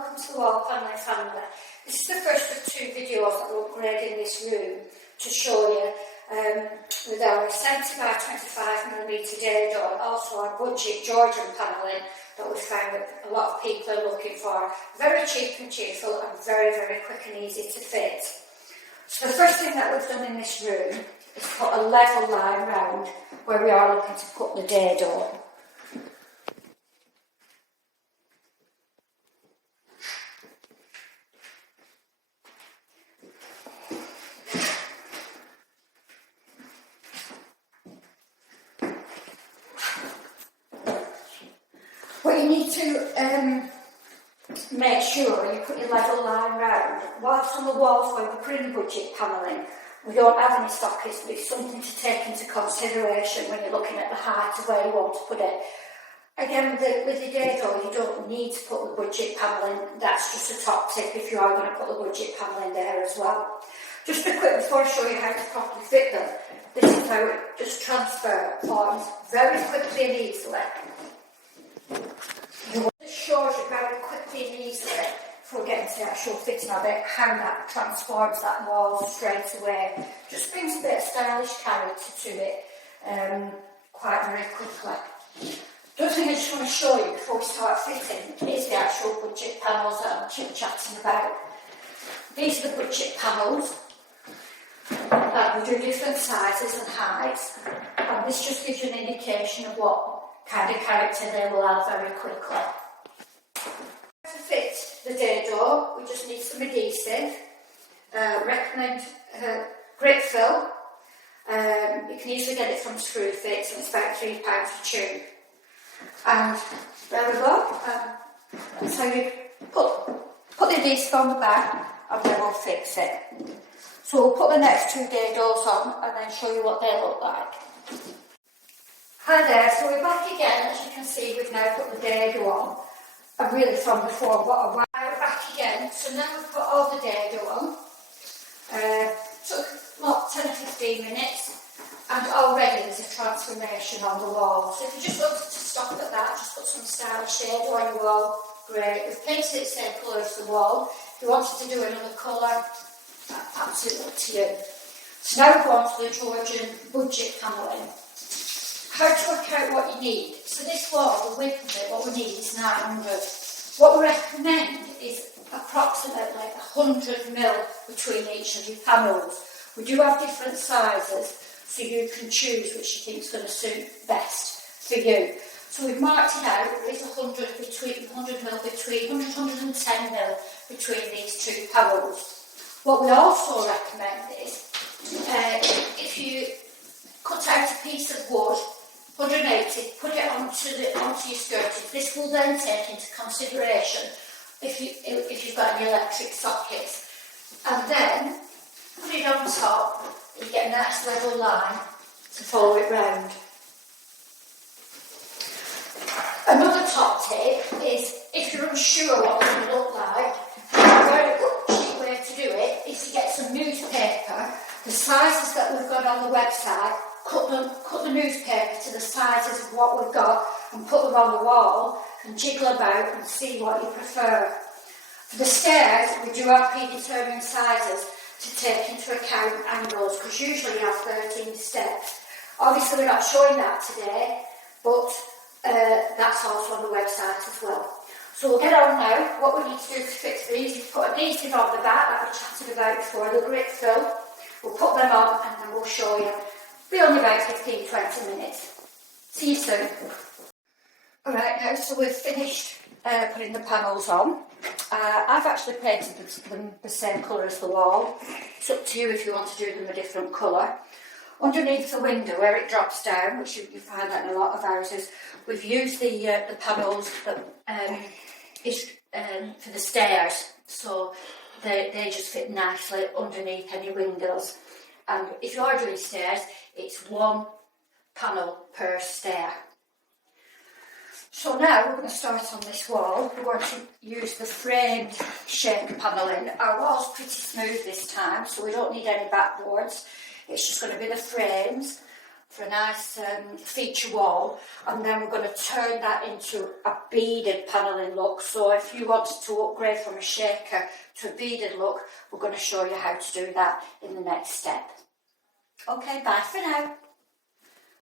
welcome to the Wall Panelling family. This is the first of two videos that we're upgrading this room to show you with our 70 by 25mm dado and also our budget Georgian panelling that we found that a lot of people are looking for. Very cheap and cheerful and very, very quick and easy to fit. So the first thing that we've done in this room is put a level line round where we are looking to put the dado. What you need to make sure you put your level line round. Whilst on the walls where we're putting budget panelling, we don't have any sockets, but it's something to take into consideration when you're looking at the height of where you want to put it. Again, with the dado, you don't need to put the budget panelling. That's just a top tip if you are going to put the budget panelling there as well. Just a quick, before I show you how to properly fit them, this is how it just transfer forms very quickly and easily. It shows you very quickly and easily before getting to the actual fitting of it how that transforms that wall straight away. Just brings a bit of stylish character to it quite very quickly. The other thing I just want to show you before we start fitting is the actual budget panels that I'm chit-chatting about. These are the budget panels. We do different sizes and heights, and this just gives you an indication of what kind of character they will add very quickly. To fit the dado, we just need some adhesive. Recommend grit fill. You can easily get it from Screwfix, and it's about £3 a tube. And there we go. That's how you put the adhesive on the back, and then we'll fix it. So we'll put the next two dados on and then show you what they look like. Hi there, so we're back again. As you can see, we've now put the dado on. And really from before, what a while. We're back again. So now we've put all the dado on. Took about 10 or 15 minutes. And already there's a transformation on the wall. So if you just wanted to stop at that, just put some stylish dado on your wall. Great. We've painted it the same colour as the wall. If you wanted to do another colour, that's absolutely up to you. So now we're going to the Georgian budget panelling. How to work out what you need. So this wall, the width of it, what we need is 900. What we recommend is approximately 100mm between each of your panels. We do have different sizes, so you can choose which you think is going to suit best for you. So we've marked it out. It's 100mm between 110mm between these two panels. What we also recommend is if you cut out a piece of wood, 180, put it onto your skirting. This will then take into consideration if you've got any electric sockets. And then put it on top, and you get a nice level line to follow it round. Another top tip is if you're unsure what it will look like, a very cheap way to do it is to get some newspaper. The sizes that we've got on the website, cut the newspaper to the sizes of what we've got and put them on the wall and jiggle about and see what you prefer. For the stairs, we do have predetermined sizes to take into account angles, because usually you have 13 steps. Obviously we're not showing that today, but that's also on the website as well. So we'll get on now. What we need to do to fix these is put adhesive on the back that we chatted about before, the grit fill. We'll put them on and then we'll show you. Be only about 15-20 minutes. See you soon. Alright, now so we've finished putting the panels on. I've actually painted them the same colour as the wall. It's up to you if you want to do them a different colour. Underneath the window where it drops down, which you find that in a lot of houses, we've used the panels that is for the stairs, so they just fit nicely underneath any windows. And if you are doing stairs, it's one panel per stair. So now we're going to start on this wall. We're going to use the framed shape panelling. Our wall's pretty smooth this time, so we don't need any backboards. It's just going to be the frames. for a nice feature wall, and then we're going to turn that into a beaded panelling look. So if you wanted to upgrade from a shaker to a beaded look, we're going to show you how to do that in the next step. Okay, bye for now.